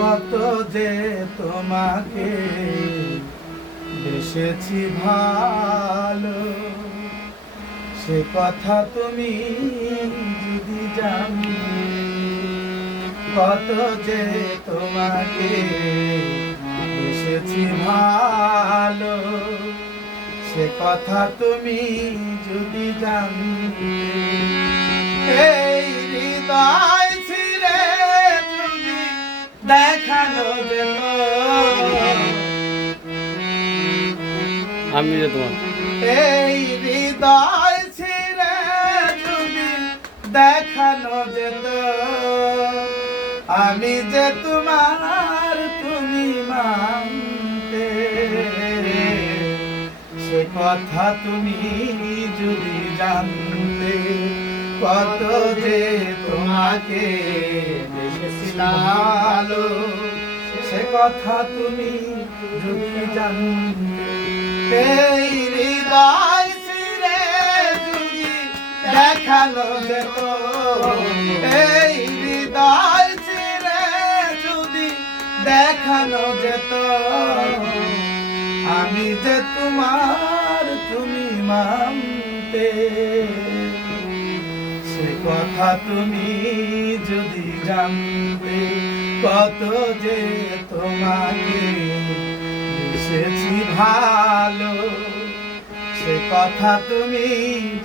কত যে তোমাকে বেসেছি ভালো, সে কথা তুমি যদি জানতে। কত যে তোমাকে বেসেছি ভালো, সে কথা তুমি যদি জানতে। এই হৃদয় ছিঁড়ে যদি দেখানো যেত, আমি যে তোমার এই হৃদয় ছিঁড়ে যদি দেখানো যেত, আমি যে তোমার তুমি মানতে। সে কথা তুমি যদি জানতে। কত যে তোমাকে ভালো, সে কথা তুমি যদি জানতে। এই হৃদয় ছিঁড়ে যদি দেখানো যেত, এই হৃদয় ছিঁড়ে যদি দেখানো যেত, আমি যে তোমার তুমি মানতে। সে কথা তুমি যদি জানতে। কত যে তোমাকে বেসেছি ভালো, সে কথা তুমি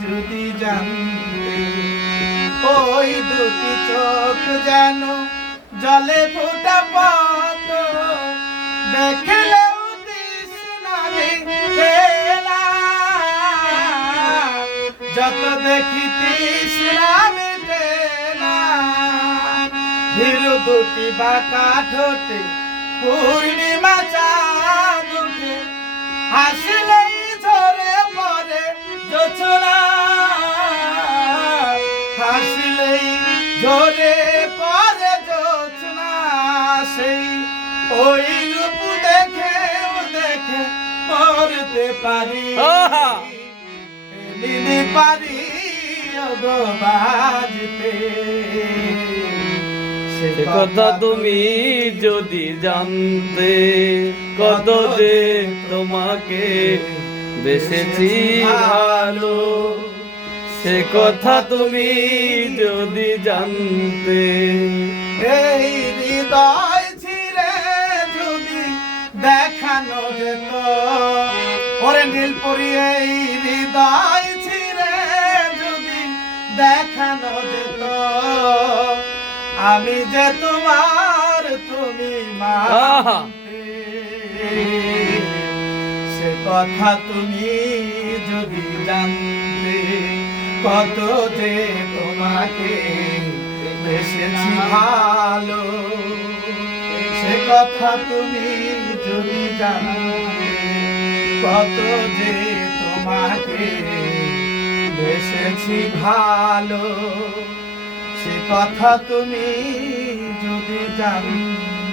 যদি জানতে। ওই দুটি চোখ যেন জলে ফোটা পথ, দেখলেও তৃষ্ণা মিটে না। যত দেখি তৃষ্ণা মিটে না। ভীরু দুটি বাঁকা ঠোঁটে পূর্ণিমা চাঁদ উঠে, হাসলেই ঝরে পড়ে জোছনা। হাসলেই ঝরে পড়ে জোছনা। সেই ওই রূপ দেখে মরতে পারি, দিদি পারি গো বাজতে। সে কথা তুমি যদি জানতে। কত যে তোমাকে বেসেছি ভালো, সে কথা তুমি যদি জানতে। এই হৃদয় ছিঁড়ে যদি দেখানো যেত, ওরে নীলপরি এই হৃদয় ছিঁড়ে যদি দেখানো যেত, আমি যে তোমার তুমি মানতে। সে কথা তুমি যদি জানতে। কত যে তোমাকে বেসেছি ভালো, সে কথা তুমি যদি জানতে। কত যে তোমাকে বেসেছি ভালো, সে কথা তুমি যদি জানতে।